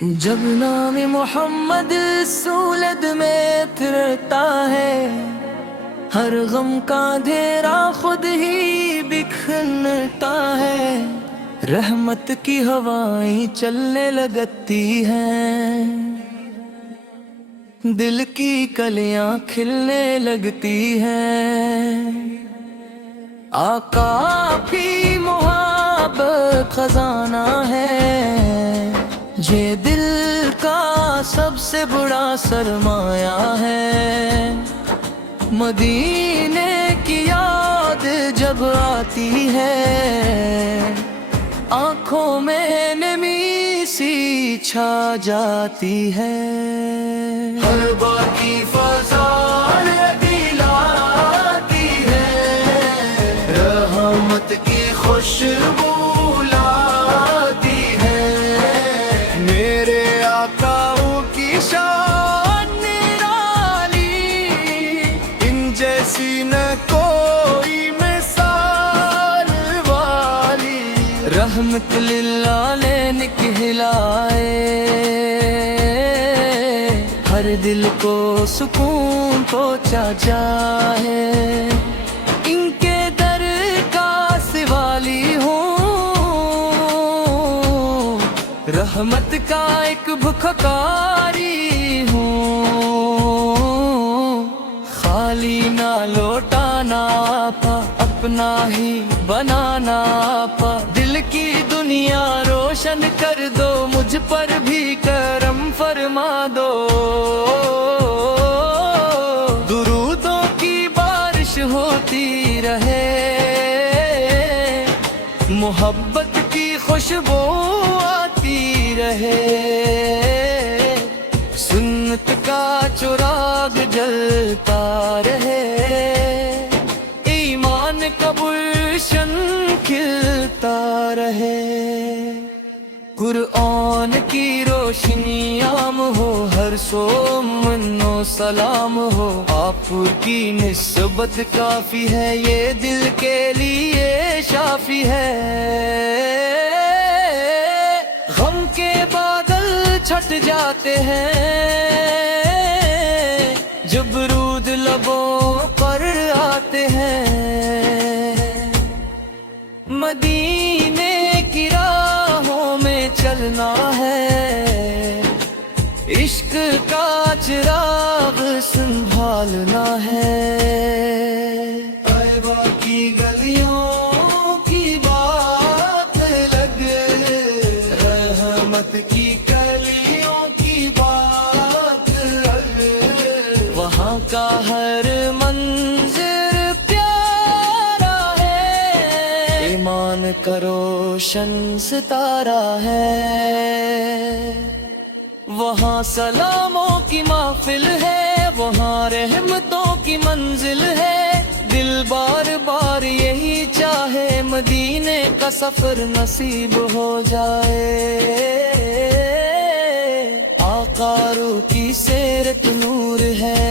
جب نام محمد سولد میں اترتا ہے، ہر غم کا اندھیرا خود ہی بکھرتا ہے، رحمت کی ہوائیں چلنے لگتی ہیں، دل کی کلیاں کھلنے لگتی ہیں۔ آقا کی محبت خزانہ ہے، یہ دل کا سب سے بڑا سرمایہ ہے۔ مدینے کی یاد جب آتی ہے، آنکھوں میں نمی سی چھا جاتی ہے۔ ہر باقی فضا دلاتی ہے، رحمت کی خوشبو لاتی ہے، میرے آقا کی شان نرالی، ان جیسی نہ کوئی مثال والی، رحمت للعالمین کہلائے، ہر دل کو سکون پہنچا جائے، ان کے در کا سوالی ہوں، رحمت کا ایک بھکاری ہوں، خالی نہ لوٹانا پا، اپنا ہی بنانا پا، دل کی دنیا روشن کر دو، مجھ پر بھی کرم فرما دو، درودوں کی بارش ہوتی رہے، محبت کی خوشبو آتی رہے، سنت کا چراغ جلتا رہے، ایمان کا گلشن کھلتا رہے، قرآن کی روشنی عام ہو، ہر سو من و سلام ہو، آپ کی نسبت کافی ہے، یہ دل کے لیے شافی ہے، غم کے بادل چھٹ جاتے ہیں، جب درود لبوں پر آتے ہیں، مدینے کی راہوں میں چلنا ہے، عشق کا چراغ سنبھالنا ہے، طیبہ کی گلیوں کی بات لگ، رحمت کی کلیوں کی بات لگ، وہاں کا ہر منظر پیارا ہے، ایمان کا روشن ستارہ ہے، وہاں سلاموں کی محفل ہے، وہاں رحمتوں کی منزل ہے، دل بار بار یہی چاہے، مدینے کا سفر نصیب ہو جائے، آقا روح کی سیرت نور ہے،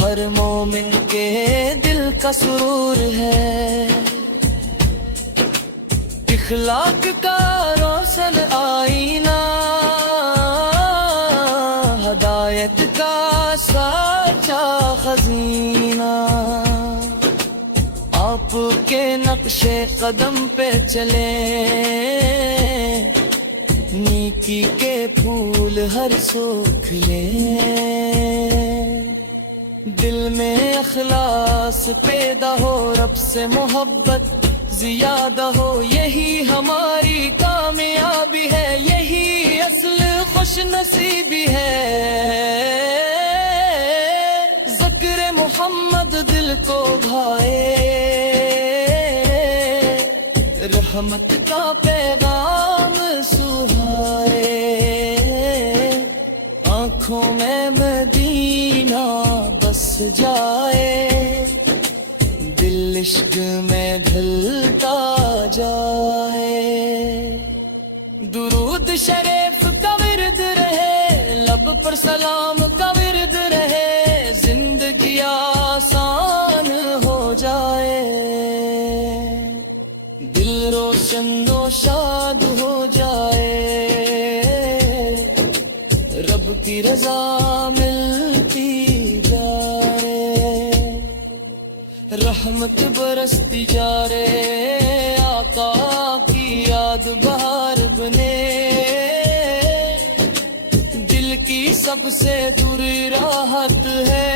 ہر مومن کے دل کا سرور ہے، اخلاق کا روشن آئینہ، ہدایت کا سچا خزینہ، آپ کے نقش قدم پہ چلیں، نیکی کے پھول ہر سو کھلیں، دل میں اخلاص پیدا ہو، رب سے محبت زیادہ ہو، یہی ہماری کامیابی ہے، یہی اصل خوش نصیبی ہے، ذکر محمد دل کو بھائے، رحمت کا پیغام سہائے، آنکھوں میں مدینہ بس جائے، دل عشق میں ڈھلتا جائے، درود شریف کا ورد رہے، لب پر سلام کا ورد رہے، زندگی آسان ہو جائے، دل روشن و شاد ہو جائے۔ کی رضا ملتی جائے، رحمت برستی جائے، آقا کی یاد بہار بنے، دل کی سب سے دور راحت ہے،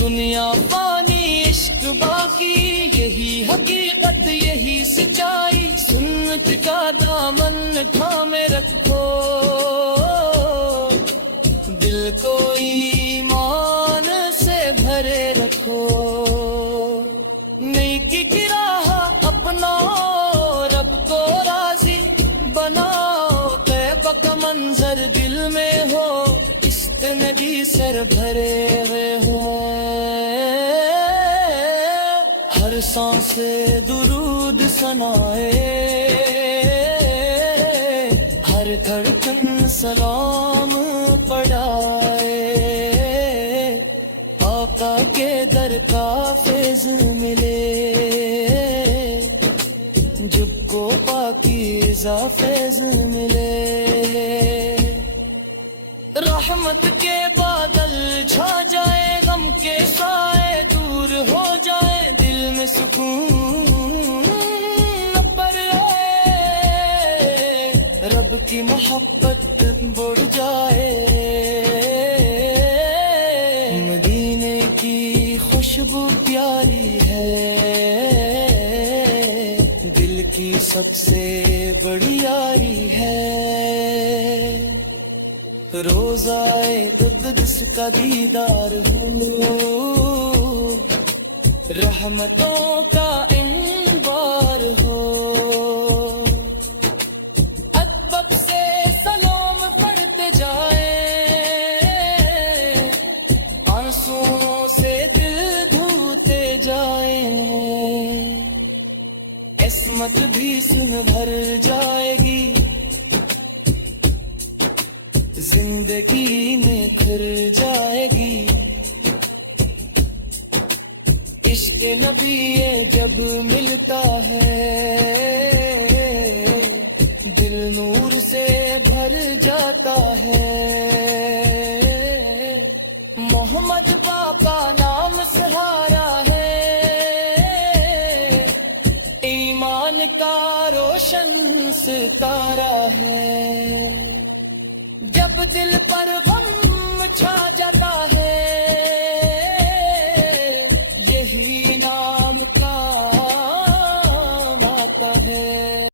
دنیا پانی عشق باقی، یہی حقیقت یہی سچائی، سنت کا دامن تھامے رکھو، دل کو ایمان سے بھرے رکھو، نیکی کی راہ اپناؤ، رب کو راضی بناؤ، طیبہ کا منظر دل میں ہو، عشق نبی سر بھرے ہوئے ہو، ہر سانس درود سنائے، ہر دھڑکن سلام پڑھائے، آقا کے در کا فیض ملے، جب کو پاکیزہ فیض ملے، رحمت کے بادل چھا جائے، غم کے سائے دور ہو جائے، دل میں سکون پڑے، رب کی محبت بڑھ جائے، مدینے کی خوشبو پیاری ہے، دل کی سب سے بڑی یاری ہے، روزائے اقدس کا دیدار ہو، رحمتوں کا انبار ہو، ادب سے سلام پڑھتے جائیں، آنسوؤں سے دل دھوتے جائیں، عصمت بھی سن بھر جائے گی، زندگی میں کھر جائے گی، عشق نبی جب ملتا ہے، دل نور سے بھر جاتا ہے، محمد پاپا نام سہارا ہے، ایمان کا روشن ستارہ ہے، جب دل پر غم چھا جاتا